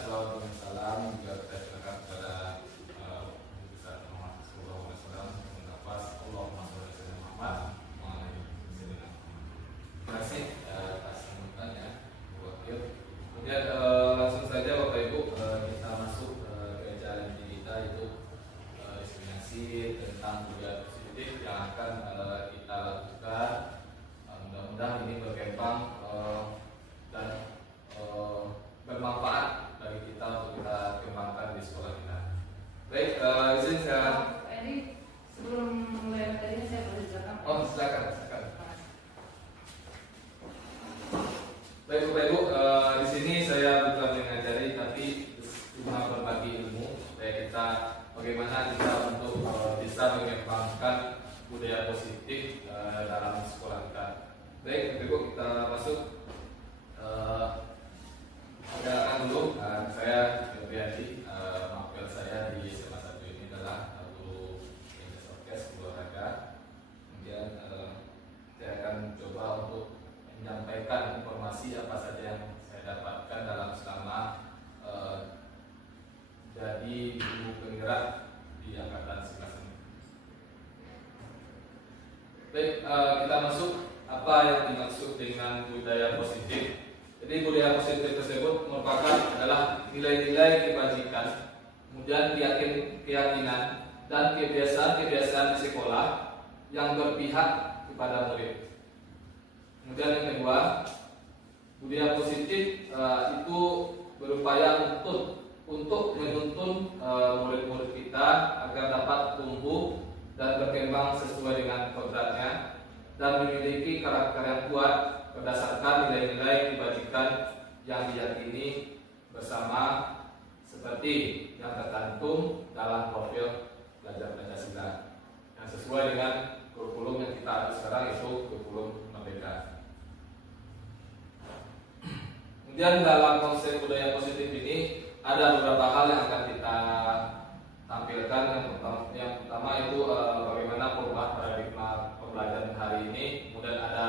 salawat dan salam juga kita serahkan kepada besar Muhammad Sallallahu Alaihi Wasallam. Mendapat Allahumma sholli ala sayyidina Muhammad wa ala ali sayyidina Muhammad. Terima kasih atas sambutannya, Bu Wakil. Kemudian langsung saja Bapak Ibu kita masuk ke acara inti kita, itu diskriminasi tentang budaya positif yang akan kita lakukan. Mudah-mudahan ini berkembang dan bermanfaat bagi kita untuk kita kembangkan di sekolah kita. Baik, izin saya. Ini sebelum mulai materinya saya boleh silakan. Oh, silakan. Baik Bapak Ibu, di sini saya bukan mengajari tapi cuma berbagi ilmu supaya kita bagaimana kita untuk bisa mengembangkan budaya positif dalam sekolah kita. Baik Bapak Ibu, kita masuk. Perkenalkan dulu, saya Yopriadi, matkul saya di SMA 1 ini adalah guru Inggris Orkes olahraga. Kemudian saya akan coba untuk menyampaikan informasi apa saja yang saya dapatkan dalam selama jadi guru penggerak di Angkatan 11 ini. Baik, kita masuk apa yang dimaksud dengan budaya positif. Jadi budaya positif tersebut merupakan adalah nilai-nilai kebajikan, kemudian keyakinan dan kebiasaan-kebiasaan di sekolah yang berpihak kepada murid. Kemudian yang kedua, budaya positif itu berupaya untuk menuntun murid-murid kita agar dapat tumbuh dan berkembang sesuai dengan kodratnya dan memiliki karakter yang kuat berdasarkan nilai-nilai kebajikan yang diyakini bersama seperti yang tercantum dalam profil belajar Pancasila yang sesuai dengan kurikulum yang kita ada sekarang, itu kurikulum Merdeka. Kemudian dalam konsep budaya positif ini ada beberapa hal yang akan kita tampilkan. Yang pertama itu bagaimana perubahan paradigma pembelajaran hari ini. Kemudian ada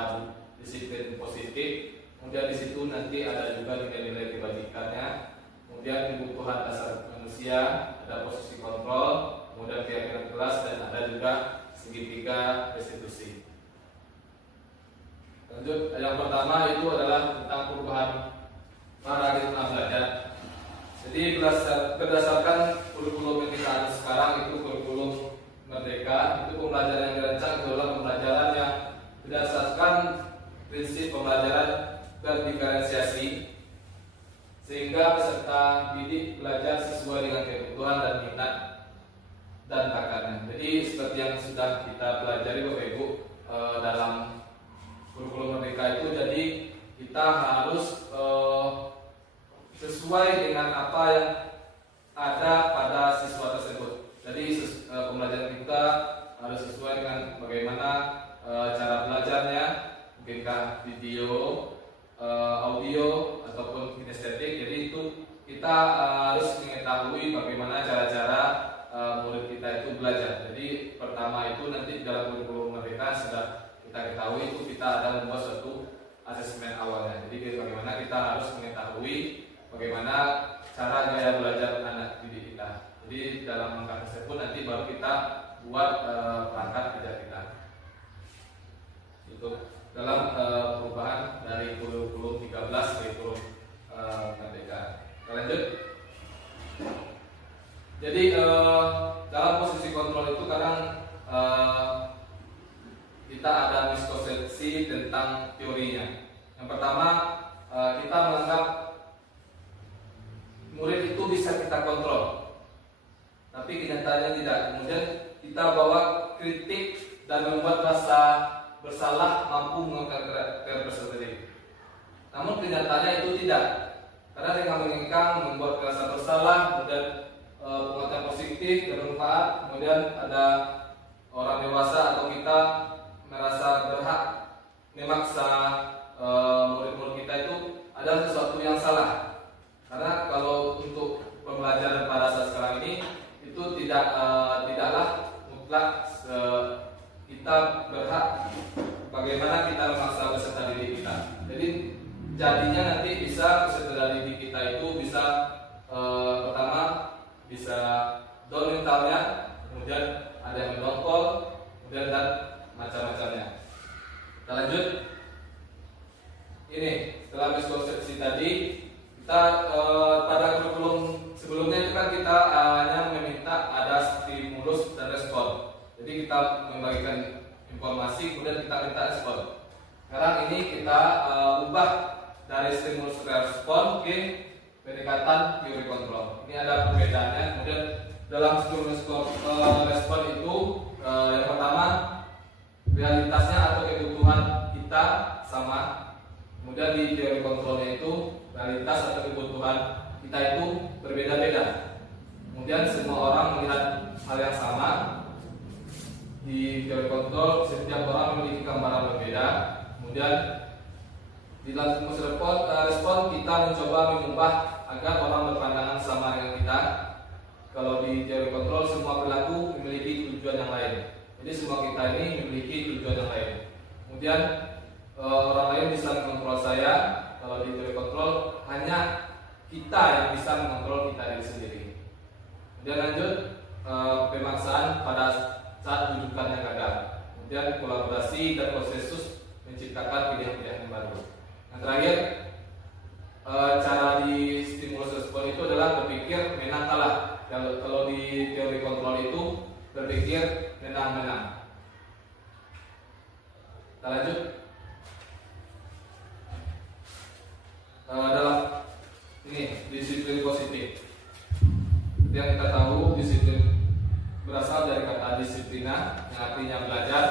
disiplin positif, kemudian di situ nanti ada juga nilai-nilai kebajikannya, kemudian kebutuhan dasar manusia, ada posisi kontrol, kemudian keyakinan kelas, dan ada juga segitiga restitusi. Lanjut, yang pertama itu adalah tentang perubahan paradigma belajar. Jadi berdasarkan kurikulum yang kita ada sekarang, itu kurikulum Merdeka, itu pembelajaran yang dirancang adalah pembelajaran yang berdasarkan prinsip pembelajaran berdiferensiasi, sehingga peserta didik belajar sesuai dengan kebutuhan dan minat dan bakatnya. Jadi seperti yang sudah kita pelajari Bapak Ibu dalam kurikulum Merdeka itu, jadi kita harus sesuai dengan apa yang ada pada siswa tersebut. Jadi pembelajaran kita harus sesuai dengan bagaimana cara belajarnya, mungkinkah video, audio ataupun kinestetik. Jadi itu kita harus mengetahui bagaimana cara-cara murid kita itu belajar. Jadi pertama itu nanti dalam kurikulum Merdeka sudah kita ketahui, itu kita ada membuat suatu asesmen awalnya. Jadi bagaimana kita harus mengetahui bagaimana cara gaya belajar anak didik kita. Jadi dalam langkah tersebut nanti baru kita buat perangkat kerja kita. Itu dalam perubahan dari kurikulum 13 ke kurikulum Merdeka. Kita lanjut. Jadi dalam posisi kontrol itu kadang kita ada miskonsepsi tentang teorinya. Yang pertama, kita menganggap murid itu bisa kita kontrol, tapi kenyataannya tidak. Kemudian kita bawa kritik dan membuat rasa bersalah mampu mengangkat karakter tersendiri. Namun kenyataannya itu tidak, karena dengan mengengkang, membuat rasa bersalah, kemudian penguatan positif dan bermanfaat, kemudian ada orang dewasa atau kita merasa berhak memaksa murid-murid kita itu adalah sesuatu yang salah. Karena kalau untuk pembelajaran pada saat sekarang ini itu tidaklah mutlak kita berhak bagaimana kita memaksa peserta didik kita. Jadi jadinya nanti bisa peserta didik kita itu bisa bisa down mentalnya, kemudian ada yang mendongkol, kemudian dan macam-macamnya. Kita lanjut. Ini setelah miskonsepsi tadi, kita pada kurikulum sebelumnya itu kan kita hanya meminta ada stimulus dan respon. Jadi kita membagikan informasi, kemudian kita minta respon. Sekarang ini kita ubah dari stimulus respon ke pendekatan teori kontrol. Ini ada perbedaannya. Kemudian dalam stimulus respon itu yang pertama realitasnya atau kebutuhan kita sama. Kemudian di teori kontrolnya itu realitas atau kebutuhan kita itu berbeda-beda. Kemudian semua orang melihat hal yang sama. Di teori kontrol setiap orang memiliki gambaran berbeda. Kemudian di dalam stimulus respon kita mencoba mengubah agar orang berpandangan sama dengan kita. Kalau di teori kontrol semua perilaku memiliki tujuan yang lain. Jadi semua kita ini memiliki tujuan yang lain. Kemudian orang lain bisa mengontrol saya. Kalau di teori kontrol hanya kita yang bisa mengontrol kita diri sendiri. Kemudian lanjut pemaksaan pada saat rujukan yang gagal. Kemudian kolaborasi dan konsensus menciptakan pilihan-pilihan yang baru. Yang terakhir, cara di stimulus respon itu adalah berpikir menang kalah. Kalau di teori kontrol itu berpikir menang-menang. Kita lanjut. Dalam ini disiplin positif. Yang kita tahu disiplin berasal dari kata disiplina yang artinya belajar.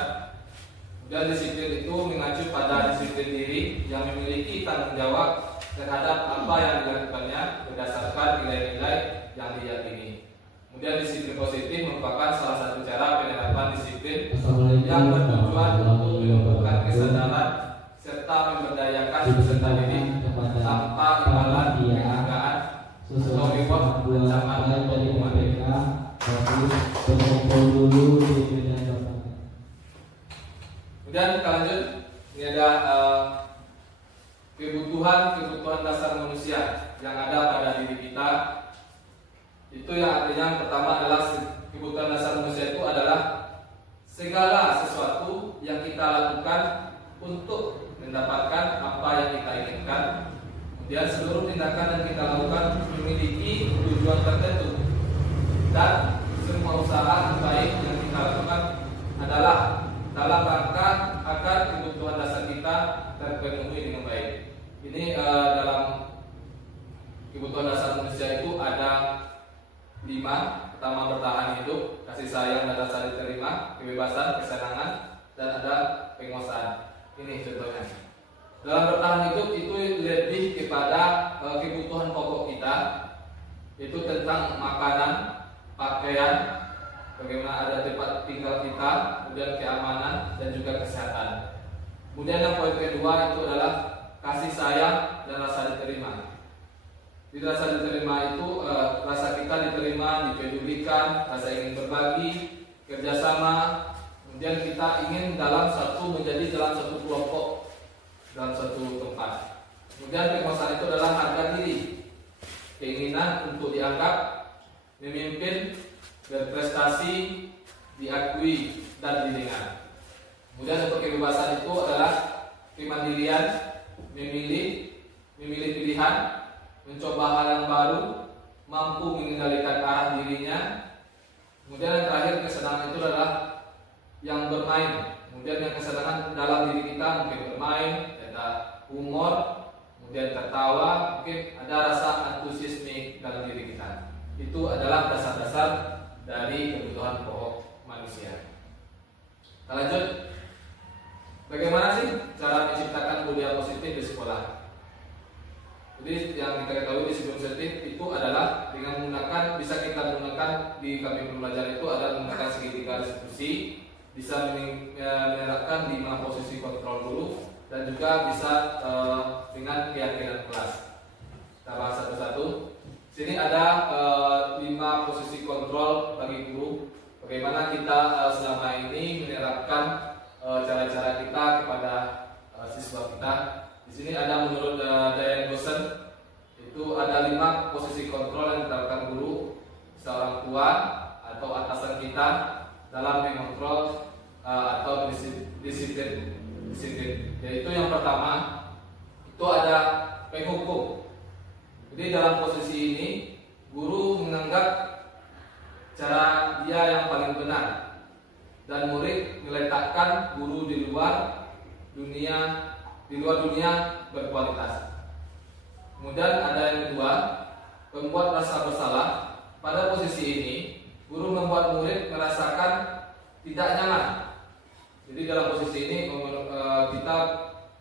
Dan disiplin itu mengacu pada disiplin diri yang memiliki tanggung jawab terhadap apa yang dilakukannya berdasarkan nilai-nilai yang diyakini. Kemudian disiplin positif merupakan salah satu cara penerapan disiplin yang bertujuan untuk menumbuhkan kesadaran serta memberdayakan peserta didik tanpa imbalan penghargaan atau reward ancaman atau hukuman. Kemudian kita lanjut. Ini ada kebutuhan dasar manusia yang ada pada diri kita. Itu yang artinya pertama adalah kebutuhan dasar manusia itu adalah segala sesuatu yang kita lakukan untuk mendapatkan apa yang kita inginkan. Kemudian seluruh tindakan yang kita lakukan memiliki tujuan tertentu, dan semua usaha baik yang kita lakukan adalah dalam rangka agar kebutuhan dasar kita terpenuhi dengan baik. Ini dalam kebutuhan dasar manusia itu ada 5. Pertama, bertahan hidup, kasih sayang dan rasa diterima, kebebasan, kesenangan, dan ada penguasaan. Ini contohnya. Dalam bertahan hidup itu lebih kepada kebutuhan pokok kita, itu tentang makanan, pakaian, bagaimana ada tempat tinggal kita, kemudian keamanan dan juga kesehatan. Kemudian yang poin kedua itu adalah kasih sayang dan rasa diterima. Di rasa diterima itu rasa kita diterima, dipedulikan, rasa ingin berbagi, kerjasama. Kemudian kita ingin menjadi dalam satu kelompok, dalam satu tempat. Kemudian penguasaan itu adalah harga diri, keinginan untuk dianggap, memimpin, berprestasi, diakui dan didengar. Kemudian untuk kebebasan itu adalah kemandirian, memilih pilihan, mencoba hal yang baru, mampu mengendalikan arah dirinya. Kemudian yang terakhir, kesenangan itu adalah yang bermain. Kemudian yang kesenangan dalam diri kita mungkin bermain, ada humor, kemudian tertawa, mungkin ada rasa antusiasme dalam diri kita. Itu adalah dasar-dasar dari kebutuhan pokok manusia. Kita lanjut. Bagaimana sih cara menciptakan budaya positif di sekolah? Jadi yang kita ketahui di sebelum positif itu adalah dengan menggunakan, bisa kita menggunakan di kami belajar itu adalah menggunakan segitiga diskusi, bisa menerapkan 5 posisi kontrol dulu, dan juga bisa dengan keyakinan kelas. Kita bahas satu-satu. Sini ada 5 posisi kontrol bagi guru. Bagaimana kita selama ini menerapkan cara-cara kita kepada siswa kita. Di sini ada menurut Diane Goshen itu ada 5 posisi kontrol yang diterapkan guru bisa orang tua atau atasan kita dalam mengontrol atau disiplin. Yaitu yang pertama itu ada penghukum. Jadi dalam posisi ini guru menganggap cara dia yang paling benar dan murid meletakkan guru di luar dunia berkualitas. Kemudian ada yang kedua, membuat rasa bersalah. Pada posisi ini guru membuat murid merasakan tidak nyaman. Jadi dalam posisi ini kita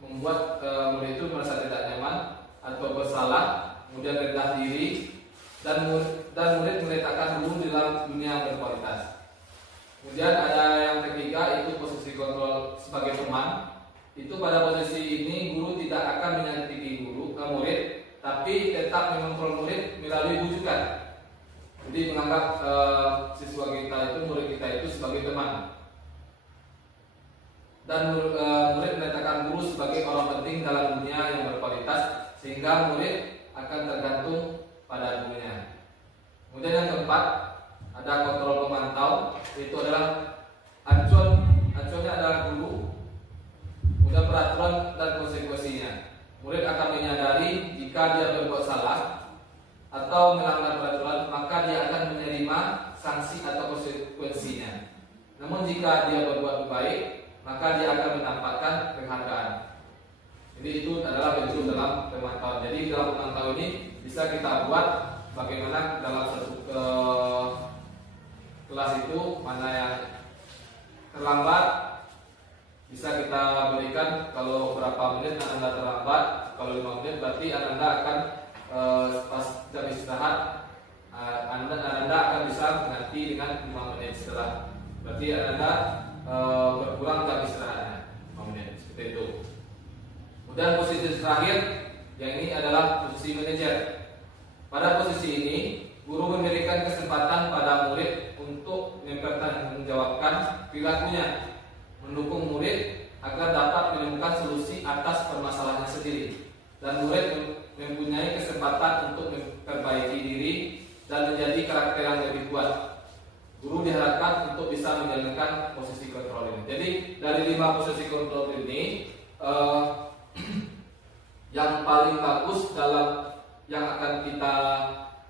membuat murid itu merasa tidak nyaman atau bersalah, kemudian rendah diri, dan murid meletakkan guru di dalam dunia yang berkualitas. Kemudian ada yang ketiga, itu posisi kontrol sebagai teman. Itu pada posisi ini guru tidak akan menyakiti murid, tapi tetap mengontrol murid melalui bujukan. Jadi menganggap siswa kita itu, murid kita itu sebagai teman. Dan murid meletakkan guru sebagai orang penting dalam dunia yang berkualitas, sehingga murid akan tergantung pada gurunya. Kemudian yang keempat, ada kontrol pemantau, yaitu adalah acuannya adalah guru, kemudian peraturan dan konsekuensinya. Murid akan menyadari jika dia berbuat salah atau melanggar peraturan, maka dia akan menerima sanksi atau konsekuensinya. Namun jika dia berbuat baik, maka dia akan mendapatkan penghargaan. Jadi itu adalah bentuk dalam pemantauan. Jadi dalam pemantau ini bisa kita buat bagaimana dalam satu kelas itu mana yang terlambat bisa kita berikan. Kalau berapa menit Anda terlambat, kalau 5 menit berarti Anda akan pas jam istirahat Anda akan bisa mengganti dengan 5 menit setelah. Berarti Anda berkurang jam istirahatnya 5 menit, seperti itu. Kemudian posisi terakhir, yang ini adalah posisi manajer. Pada posisi ini, guru memberikan kesempatan pada murid untuk mempertanggungjawabkan perilakunya, mendukung murid agar dapat menemukan solusi atas permasalahannya sendiri, dan murid mempunyai kesempatan untuk memperbaiki diri dan menjadi karakter yang lebih kuat. Guru diharapkan untuk bisa menjalankan posisi kontrol ini. Jadi dari 5 posisi kontrol ini, yang paling bagus dalam yang akan kita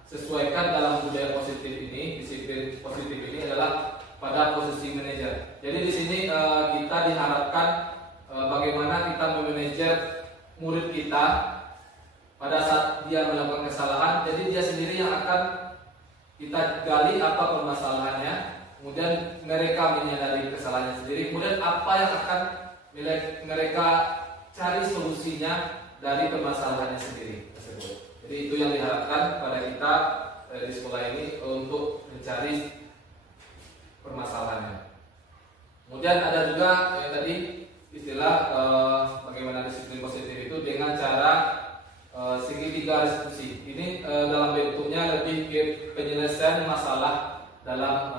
sesuaikan dalam budaya positif ini, disiplin positif ini adalah pada posisi manajer. Jadi di sini kita diharapkan bagaimana kita memanajer murid kita pada saat dia melakukan kesalahan. Jadi dia sendiri yang akan kita gali apa permasalahannya, kemudian mereka menyadari kesalahannya sendiri, kemudian apa yang akan mereka cari solusinya dari permasalahannya sendiri tersebut. Jadi itu yang diharapkan pada kita di sekolah ini untuk mencari permasalahannya. Kemudian ada juga yang tadi istilah bagaimana disiplin positif itu dengan cara segitiga restitusi. Ini dalam bentuknya lebih ke penyelesaian masalah dalam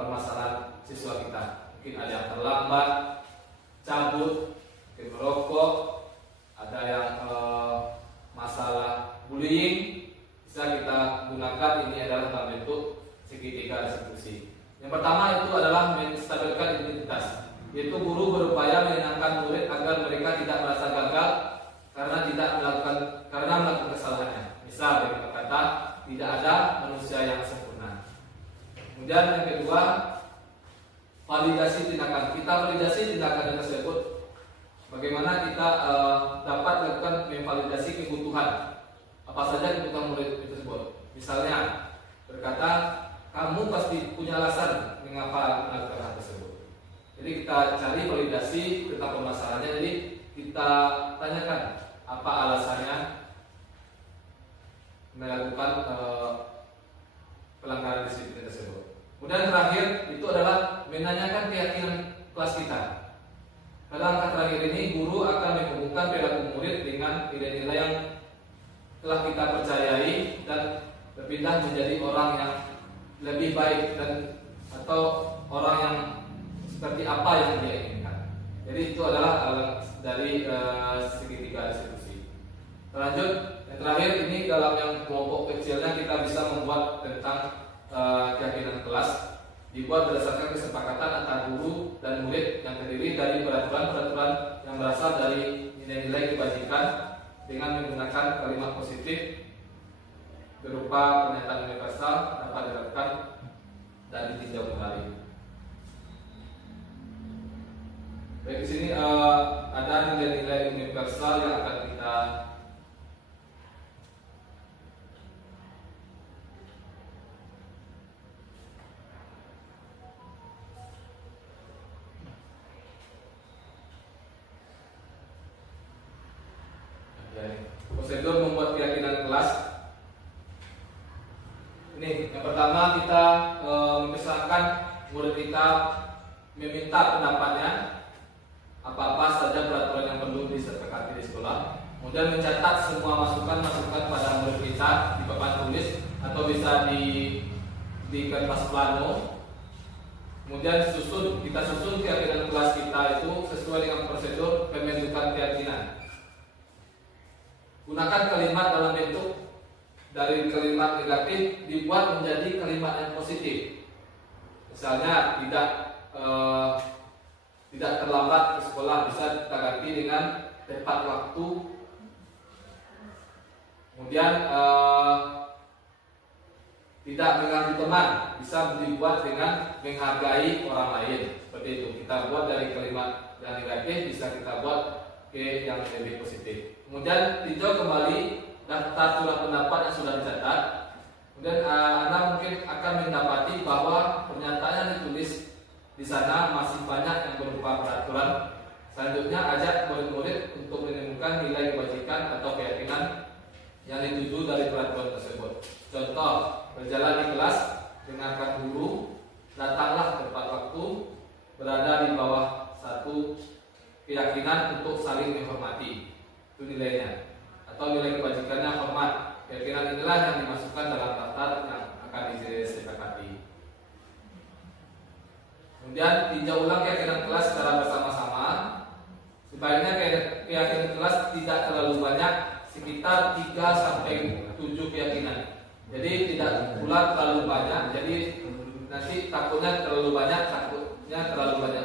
permasalahan siswa kita. Mungkin ada yang terlambat, cabut, merokok, ada yang masalah bullying, bisa kita gunakan. Ini adalah dalam bentuk segitiga restitusi. Yang pertama itu adalah menstabilkan identitas, yaitu guru berupaya menyenangkan murid agar mereka tidak merasa gagal karena melakukan kesalahannya. Misal dengan kata tidak ada manusia yang sempurna. Kemudian yang kedua, validasi tindakan. Kita validasi tindakan tersebut. Bagaimana kita dapat melakukan memvalidasi kebutuhan apa saja kebutuhan murid tersebut. Misalnya berkata, kamu pasti punya alasan mengapa melakukan hal tersebut. Jadi kita cari validasi tentang permasalahannya. Jadi kita tanyakan apa alasannya melakukan pelanggaran disiplin tersebut. Kemudian terakhir itu adalah menanyakan keyakinan kelas kita. Pada langkah terakhir ini, guru akan menghubungkan perilaku murid dengan nilai-nilai yang telah kita percayai dan berpindah menjadi orang yang lebih baik dan atau orang yang seperti apa yang dia inginkan. Jadi itu adalah dari segitiga restitusi. Lanjut, yang terakhir ini dalam yang kelompok kecilnya kita bisa membuat tentang keyakinan kelas dibuat berdasarkan kesepakatan antara guru dan murid yang terdiri dari peraturan-peraturan yang berasal dari nilai-nilai kebajikan dengan menggunakan kalimat positif berupa pernyataan universal dapat diterapkan dan ditinjau kembali. Baik, di sini ada nilai-nilai universal yang akan kita prosedur membuat keyakinan kelas. Ini yang pertama, kita mempersilahkan murid kita meminta pendapatnya apa-apa saja peraturan yang perlu disepakati di sekolah. Kemudian mencatat semua masukan-masukan pada murid kita di papan tulis atau bisa di kertas plano. Kemudian kita susun keyakinan kelas kita itu sesuai dengan prosedur pembentukan keyakinan. Gunakan kalimat dalam bentuk dari kalimat negatif dibuat menjadi kalimat yang positif. Misalnya tidak terlambat ke sekolah bisa kita ganti dengan tepat waktu. Kemudian tidak mengganggu teman bisa dibuat dengan menghargai orang lain. Seperti itu. Kita buat dari kalimat yang negatif bisa kita buat ke yang lebih positif. Kemudian tinjau kembali daftar surat pendapat yang sudah dicatat. Kemudian Anda mungkin akan mendapati bahwa pernyataan yang ditulis di sana masih banyak yang berupa peraturan. Selanjutnya ajak murid-murid untuk menemukan nilai kebajikan atau keyakinan yang dituju dari peraturan tersebut. Contoh, berjalan di kelas, dengarkan guru, datanglah tepat waktu, berada di bawah satu keyakinan untuk saling menghormati. Itu nilainya. Atau nilai kebajikannya hormat. Keyakinan inilah yang dimasukkan dalam daftar yang akan disepakati. Kemudian tinjau ulang keyakinan kelas secara bersama-sama. Sebaiknya keyakinan kelas tidak terlalu banyak, sekitar 3-7 keyakinan. Jadi tidak pula terlalu banyak. Jadi nanti takutnya terlalu banyak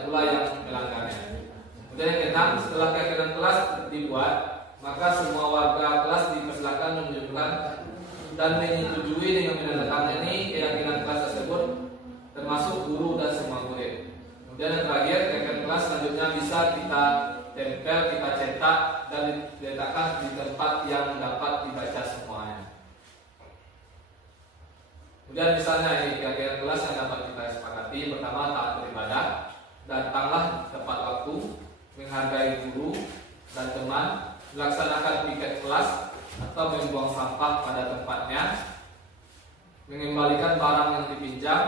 pula yang melanggarnya. Kemudian yang keenam, setelah keyakinan kelas dibuat, maka semua warga kelas dipersilakan menunjukkan dan menyetujui dengan menandatangani keyakinan kelas tersebut, termasuk guru dan semua murid. Kemudian yang terakhir, keyakinan kelas selanjutnya bisa kita tempel, kita cetak dan diletakkan di tempat yang dapat dibaca semuanya. Kemudian misalnya ini keyakinan kelas yang dapat kita sepakati. Pertama, taat beribadah, datanglah tepat waktu, menghargai guru dan teman, melaksanakan piket kelas atau membuang sampah pada tempatnya, mengembalikan barang yang dipinjam,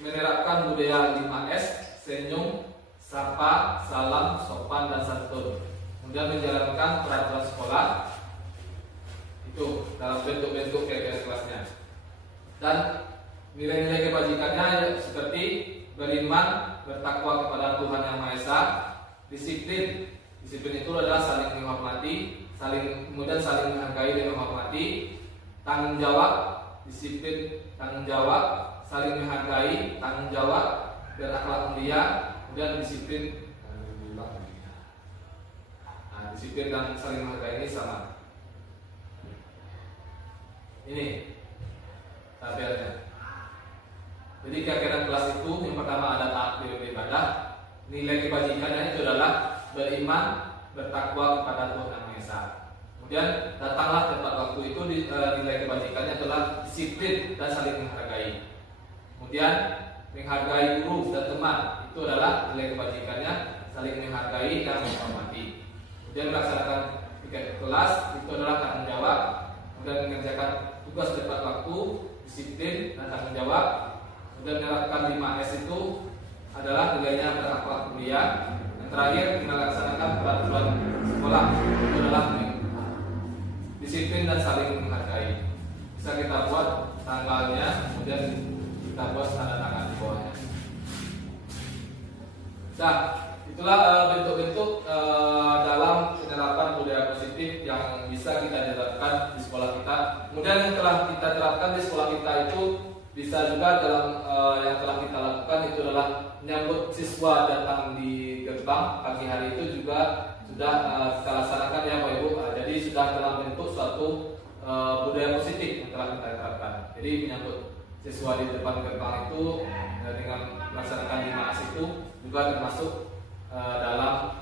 menerapkan budaya 5S, senyum, sapa, salam, sopan, dan santun. Kemudian menjalankan peraturan sekolah itu dalam bentuk-bentuk keyakinan kelasnya. Dan nilai-nilai kebajikannya seperti beriman, bertakwa kepada Tuhan Yang Maha Esa, disiplin. Disiplin itu adalah saling menghormati, kemudian saling menghargai dan menghormati. Tanggung jawab, disiplin, tanggung jawab, saling menghargai, tanggung jawab, berakhlak mulia, kemudian disiplin. Disiplin dan saling menghargai ini sama. Ini tabelnya. Jadi keyakinan kelas itu yang pertama ada taat beribadah. Nilai kebajikannya itu adalah beriman, bertakwa kepada Tuhan Yang Maha Esa. Kemudian datanglah tepat waktu itu nilai kebajikannya adalah disiplin dan saling menghargai. Kemudian menghargai guru dan teman itu adalah nilai kebajikannya saling menghargai dan menghormati. Kemudian melaksanakan piket kelas itu adalah tanggung jawab. Kemudian mengerjakan tugas tepat waktu, disiplin dan tanggung jawab. Kemudian menerapkan 5S itu adalah nilainya berakhlak mulia. Yang terakhir melaksanakan peraturan sekolah itu adalah disiplin dan saling menghargai. Bisa kita buat tanggalnya, kemudian kita buat tanda tangan di bawahnya. Nah, itulah bentuk-bentuk dalam penerapan budaya positif positif yang bisa kita terapkan di sekolah kita. Kemudian yang telah kita terapkan di sekolah kita itu bisa juga dalam yang telah kita lakukan itu adalah menyambut siswa datang di gerbang pagi hari itu juga sudah kita laksanakan ya Bapak Ibu. Jadi sudah dalam bentuk suatu budaya positif yang telah kita terapkan. Jadi menyambut siswa di depan gerbang itu dengan melaksanakan 5 itu juga termasuk dalam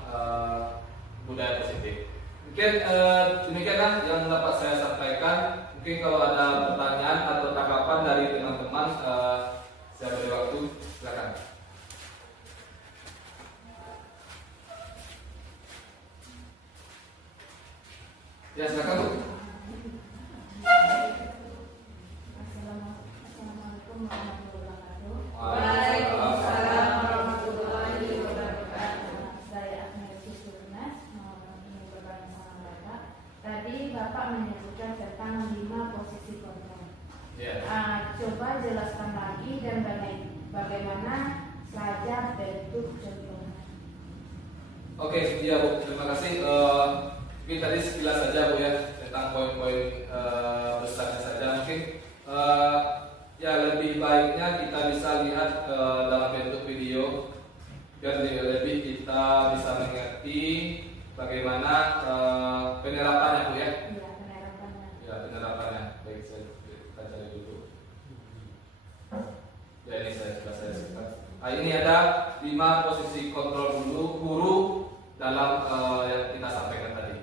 budaya positif. Mungkin demikianlah yang dapat saya sampaikan. Mungkin kalau ada pertanyaan atau tanggapan dari teman-teman, saya beri waktu, silakan. Ya, silakan Bu. Assalamualaikum warahmatullahi wabarakatuh. Waalaikumsalam warahmatullahi wabarakatuh. Saya Agnes Surnas, mengucapkan salam Bapak. Tadi Bapak menyebutkan tentang 5 posisi kontrol. Coba jelaskan lagi dan bagaimana saja bentuk contohnya. Oke, iya Bu, terima kasih. Mungkin tadi sekilas saja Bu ya tentang poin-poin besarnya saja. Mungkin ya lebih baiknya kita bisa lihat dalam bentuk video biar lebih kita bisa mengerti bagaimana penerapannya Bu ya. Iya, penerapannya. Ya, penerapannya. Baik, kita cari dulu. Ya, ini sudah saya sebutkan. Ini ada 5 posisi kontrol guru dalam yang kita sampaikan tadi.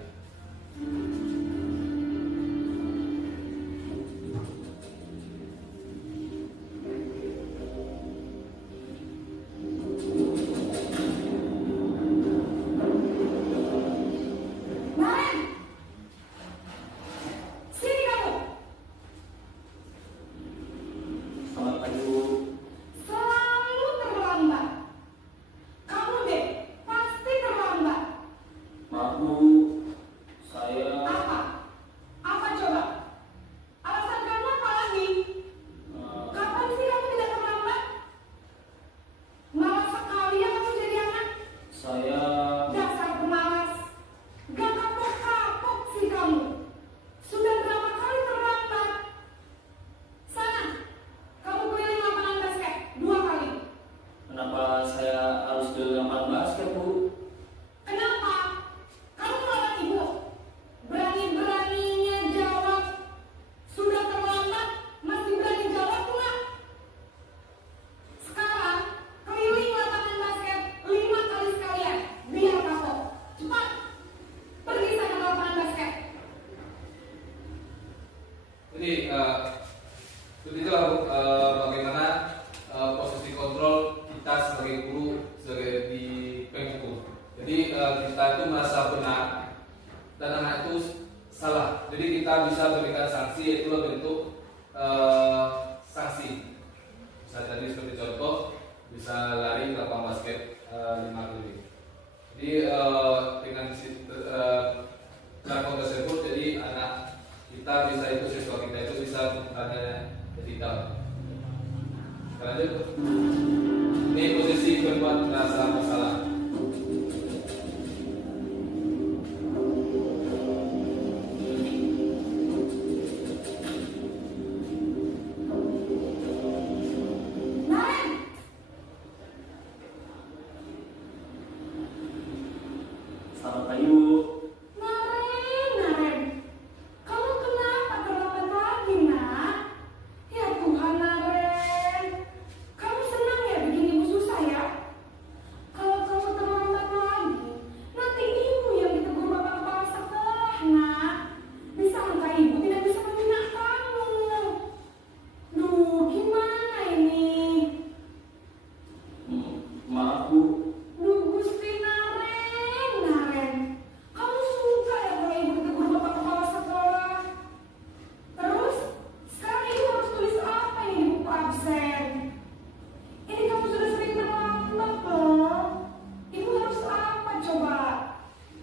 Jadi itulah bagaimana posisi kontrol kita sebagai guru, sebagai di penghukum. Jadi kita itu merasa benar dan anak itu salah. Jadi kita bisa berikan sanksi, yaitu bentuk sanksi. Bisa tadi seperti contoh, bisa lari ke lapangan basket 5 kali. Jadi dengan platform tersebut, jadi anak kita bisa itu, siswa kita itu bisa ada digital. Lanjut. Ini posisi berbuat rasa bersalah. Selamat pagi, Bu. Maaf, Bu.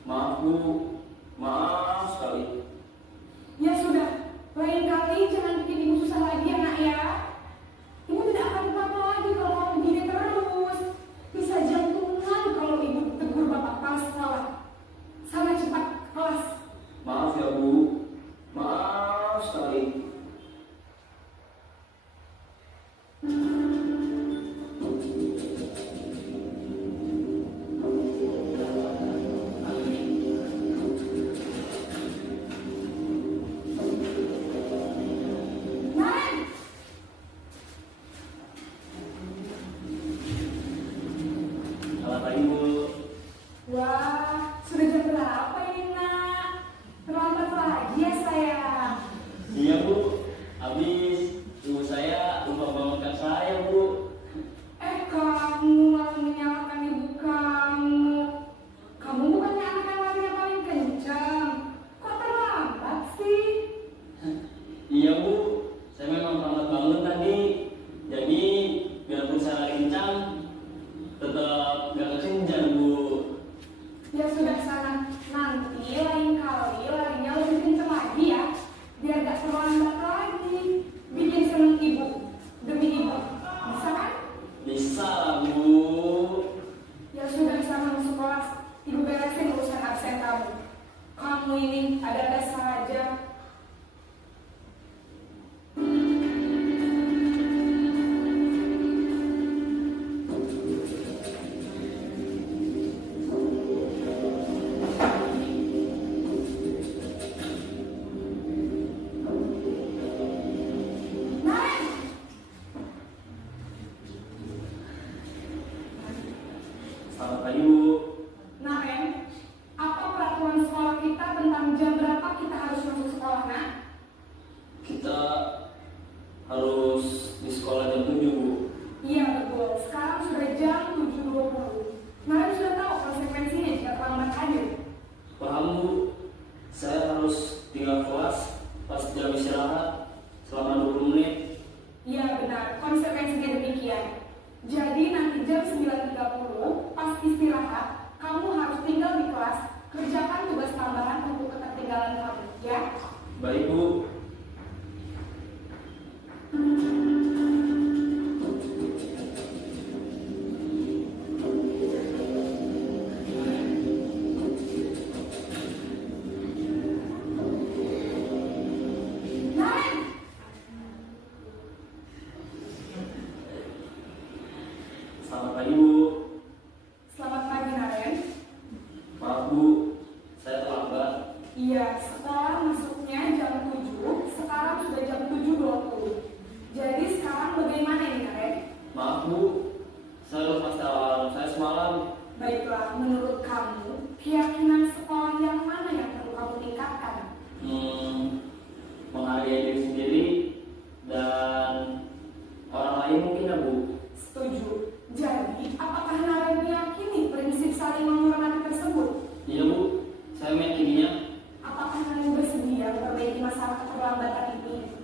Maaf, Bu. Maaf sekali. Ya sudah, lain kali jangan bikin ibu susah lagi ya nak ya. Ibu tidak akan apa-apa lagi kalau kamu begini terus. Bisa jantungan kalau ibu tegur bapak kepala sekolah. Sana cepat ke kelas.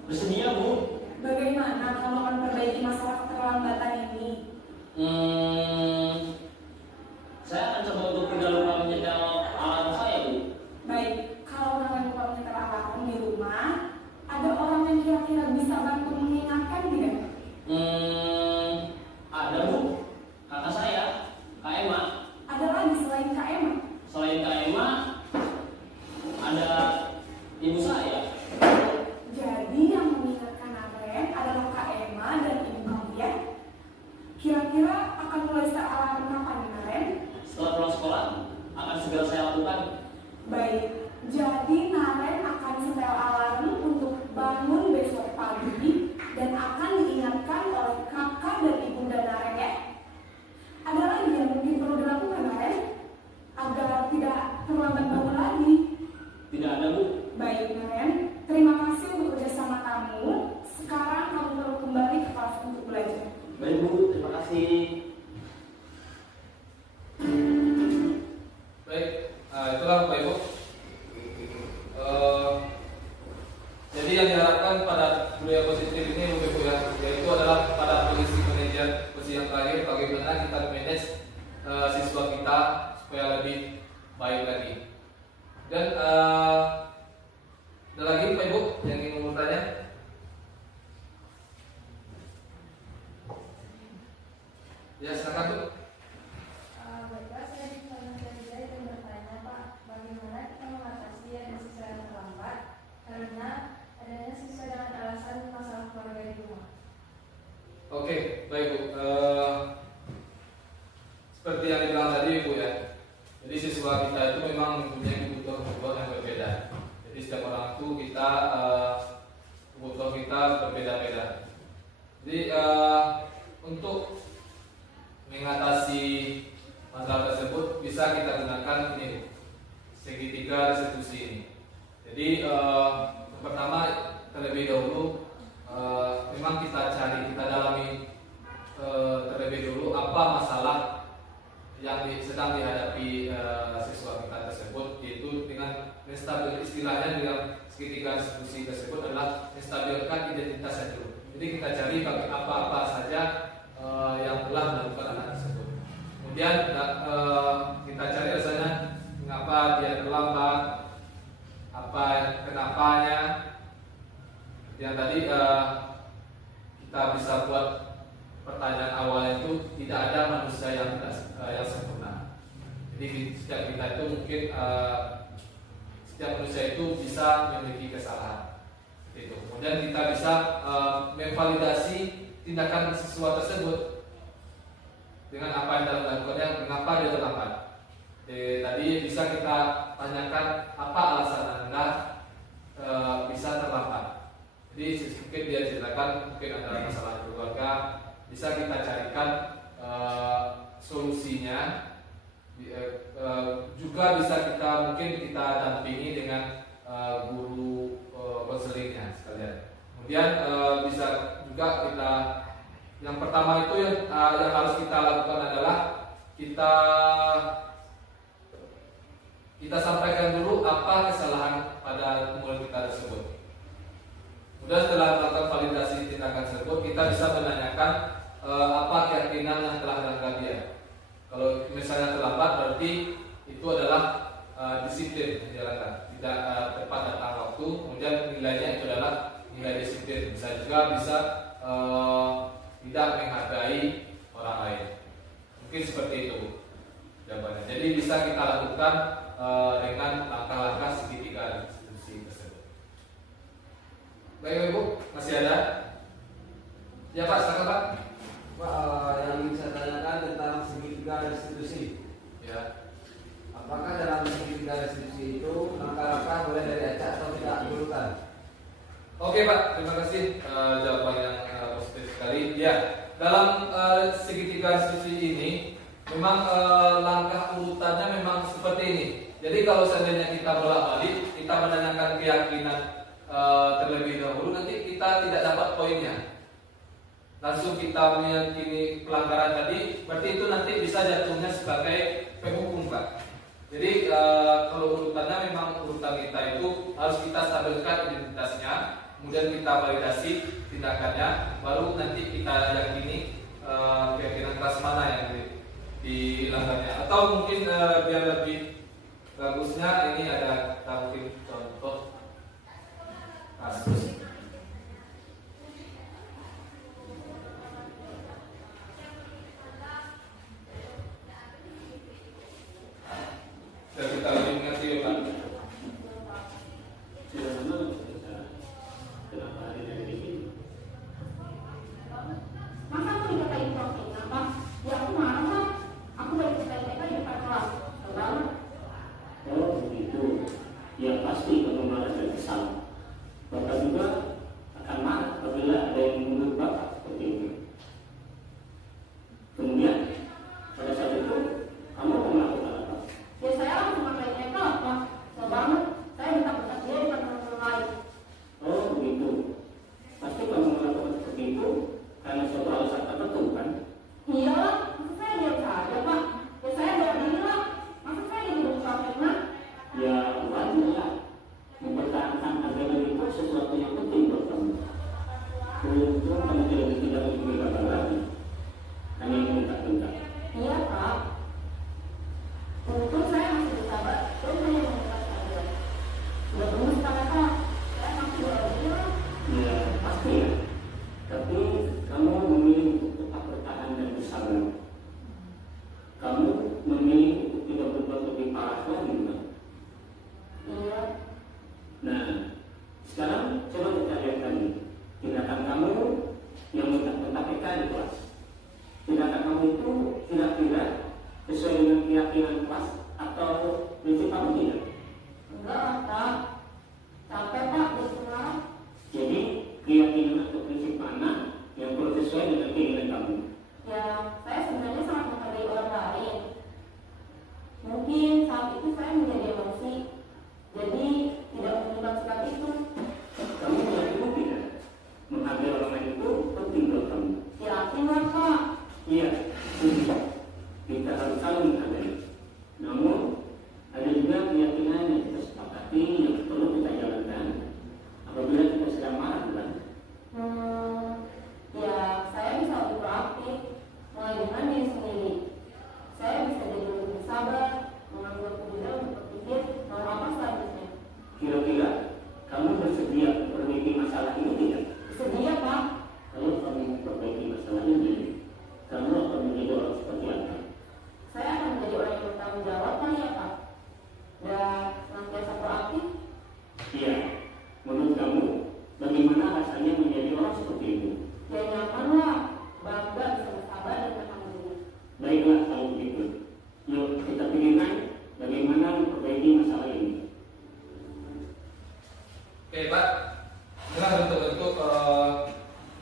Bersedia, Bu? Bagaimana kamu akan perbaiki masalah keterlambatan ini? Saya akan coba untuk tidak lupa menyetel alarm saya, Bu. Baik, kalau kalian lupa menyetel alarm di rumah, ada orang yang kira-kira bisa bantu mengingatkan tidak? Ada, Bu. Kakak saya, Kak Emma. Ada lagi selain Kak Emma? Selain Kak Emma, ada ibu saya. Jadi yang mengingatkan Naren adalah Kak Emma dan ibu kamu ya? Kira-kira akan mulai start alarm kapan nih Naren? Setelah pulang sekolah, akan segera saya lakukan. Baik, jadi Naren akan setel alarm untuk bangun besok pagi dan akan diingatkan oleh kakak dan ibunda Naren ya. Ada lagi yang mungkin perlu dilakukan Naren agar tidak terlambat bangun lagi. Tidak ada, Bu. Baik Naren, terima kasih untuk kerjasama kamu. Sekarang kamu perlu kembali ke kelas untuk belajar. Baik, Bu. Terima kasih. Baik, itulah Bapak Ibu. Jadi yang diharapkan pada budaya positif ini Bapak Ibu ya, yaitu adalah pada posisi manajer, posisi yang terakhir, bagaimana kita manage siswa kita supaya lebih baik lagi. Dan ada lagi Pak Ibu yang ingin bertanya? Ya silakan Bu. Baiklah, saya di kelas kerja ingin bertanya Pak, bagaimana kita mengatasi ada siswa yang terlambat karena adanya siswa dengan alasan masalah keluarga di rumah. Oke, baik Bu. Seperti yang dibilang tadi Bu ya. Jadi siswa kita itu memang mempunyai kebutuhan yang berbeda. Jadi setiap orang itu kita kebutuhan kita berbeda-beda. Jadi untuk mengatasi masalah tersebut bisa kita gunakan ini segitiga restitusi ini. Jadi yang pertama terlebih dahulu memang kita dalami terlebih dulu apa masalah yang sedang dihadapi siswa kita tersebut, yaitu dengan menstabil, istilahnya dengan segitiga restitusi tersebut adalah menstabilkan identitasnya dulu. Jadi kita cari apa-apa saja yang telah dilakukan anak tersebut. Kemudian kita cari alasannya mengapa dia terlambat, kenapanya. Yang tadi kita bisa buat pertanyaan awal itu tidak ada manusia yang sempurna. Jadi setiap kita itu mungkin setiap manusia itu bisa memiliki kesalahan. Itu. Kemudian kita bisa memvalidasi tindakan siswa tersebut dengan apa yang telah dilakukannya, mengapa dia terlambat. Tadi bisa kita tanyakan apa alasan Anda bisa terlambat. Jadi mungkin dia ceritakan mungkin ada masalah keluarga, bisa kita carikan solusinya. Juga bisa mungkin kita dampingi dengan guru konselingnya sekalian. Kemudian bisa juga yang pertama itu yang harus kita lakukan adalah kita sampaikan dulu apa kesalahan pada murid kita tersebut. Kemudian setelah melakukan validasi tindakan tersebut, kita bisa menanyakan apa keyakinan yang telah dilakukan dia. Kalau misalnya terlambat, berarti itu adalah disiplin yang dijalankan, tidak tepat datang waktu. Kemudian nilainya itu adalah nilai disiplin. Bisa tidak menghargai orang lain. Mungkin seperti itu jawabannya. Jadi bisa kita lakukan dengan langkah-langkah segitiga institusi tersebut. Baik Ibu, masih ada? Ya Pak, silakan Pak. Pak, yang ingin saya tanyakan tentang segitiga restitusi. Ya. Apakah dalam segitiga restitusi itu langkah-langkah boleh dari acak atau tidak diperlukan? Oke Pak, terima kasih jawaban yang positif sekali. Ya, dalam segitiga restitusi ini memang langkah urutannya memang seperti ini. Jadi kalau seandainya kita bolak-balik, kita menanyakan keyakinan terlebih dahulu, nanti kita tidak dapat poinnya. Langsung kita meyakini pelanggaran tadi, berarti itu nanti bisa jatuhnya sebagai penghukum Pak. Jadi kalau urutannya memang urutan kita itu harus kita stabilkan identitasnya. kemudian kita validasi tindakannya, baru nanti kita yakini keyakinan keras mana yang dilanggarnya. Atau mungkin biar lebih bagusnya ini ada kita mungkin contoh kasus. Biar kita lebih mengerti ya Pak. Masa aku dikatain profil apa? Ya aku marah Pak. Aku baru TK di depan kelas. Saudara. Oh begitu. Ya pasti kamu marah dan kesal. Bapak juga akan marah apabila ada yang menuduh Bapak seperti itu. Kemudian pada saat itu kamu akan melakukan apa? Ya saya langsung pakai TK Pak. Saudara, saya minta pecat dia di depan teman-teman lain. Oh begitu. Pasti kamu melakukan seperti itu karena suatu alasan tertentu kan? Iya lah, masa saya diam saja Pak. Ya saya berani lah. Masa saya dituduh profilnya? Ya wajar lah. Mempertahankan agama itu sesuatu yang penting buat kamu. Beruntung kamu tidak memiliki kabar lagi. Hanya minta-minta. Iya Pak. Untung saya masih bersabar. Terus saya mengucapkan saja. Sudah tunggu sekarang Pak. Saya masih berani. Ya pasti ya. Tapi kamu memilih untuk tetap bertahan dan bersabar. Kamu memilih untuk tidak berbuat lebih parah lagi kan? Iya. Nah, sekarang coba kita lihat tadi tindakan kamu yang minta PK di kelas. Tindakan kamu itu kira-kira sesuai dengan keyakinan kelas atau prinsip kamu tidak? Enggak Pak. Capek Pak di sekolah. Jadi keyakinan atau prinsip mana yang perlu sesuai dengan keinginan kamu? Ya, saya sebenarnya sangat menghargai orang lain. Mungkin saat itu saya menjadi emosi. Jadi tidak menimbang sikap itu. Kamu yakin tidak? Menghargai orang lain itu penting buat kamu. Yakin lah Pak. Iya, kita harus saling menghargai. Namun ada juga keyakinan yang kita sepakati yang perlu kita jalankan apabila kita sedang marah, bukan? Ya saya bisa lebih proaktif, mengajukan diri sendiri. Saya bisa jadi lebih sabar, mengambil keputusan untuk berpikir mau apa selanjutnya. Kira-kira kamu bersedia memperbaiki masalah ini tidak? Sedia Pak. Kalau kamu memperbaiki masalah ini, kamu akan menjadi orang seperti apa? Saya akan menjadi orang yang bertanggung jawab kali ya Pak. Dan senantiasa proaktif. Iya, menurut kamu bagaimana rasanya menjadi orang seperti itu? Ya nyaman lah, bangga bisa bersabar dan menahan diri. Baiklah kalau begitu. Yuk kita pikirkan bagaimana memperbaiki masalah ini. Oke Pak, inilah bentuk-bentuk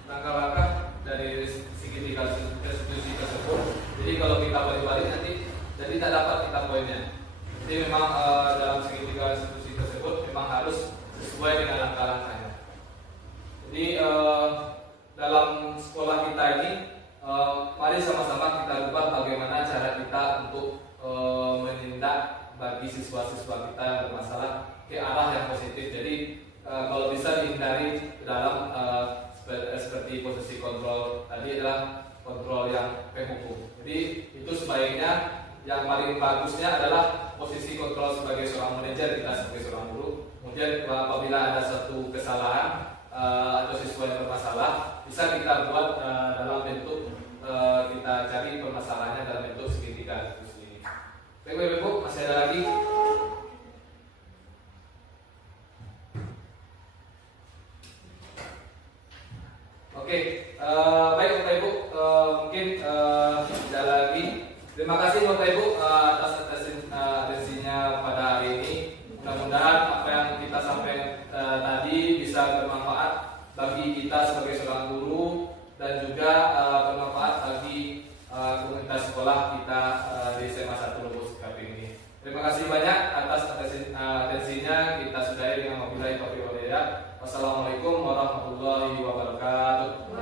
langkah-langkah dari segitiga institusi tersebut. Jadi kalau kita balik-balik nanti jadi tak dapat kita poinnya. Jadi memang dalam segitiga institusi tersebut memang harus sesuai dengan langkah-langkahnya. Jadi dalam sekolah kita ini mari sama-sama kita ubah bagaimana cara kita untuk menindak bagi siswa-siswa kita yang bermasalah ke arah yang positif. Jadi kalau bisa dihindari dalam seperti posisi kontrol tadi adalah kontrol yang penghukum. Jadi itu sebaiknya yang paling bagusnya adalah posisi kontrol sebagai seorang manajer, kita sebagai seorang guru. Kemudian apabila ada suatu kesalahan atau siswa yang bermasalah, bisa kita buat dalam bentuk kita cari permasalahannya dalam bentuk segitiga itu sendiri. Baik Ibu, masih ada lagi? Oke, baik Bapak Ibu, mungkin tidak lagi. Terima kasih Bapak Ibu atas atensinya pada hari ini. Mudah-mudahan apa yang kita sampaikan tadi bisa bermanfaat bagi kita sebagai seorang guru dan juga bermanfaat bagi komunitas sekolah kita di SMA 1 Lubuk Sikampek ini. Terima kasih banyak atas atensinya. Kita sudahi dengan wabillahi taufiq wal hidayah. Wassalamualaikum warahmatullahi wabarakatuh.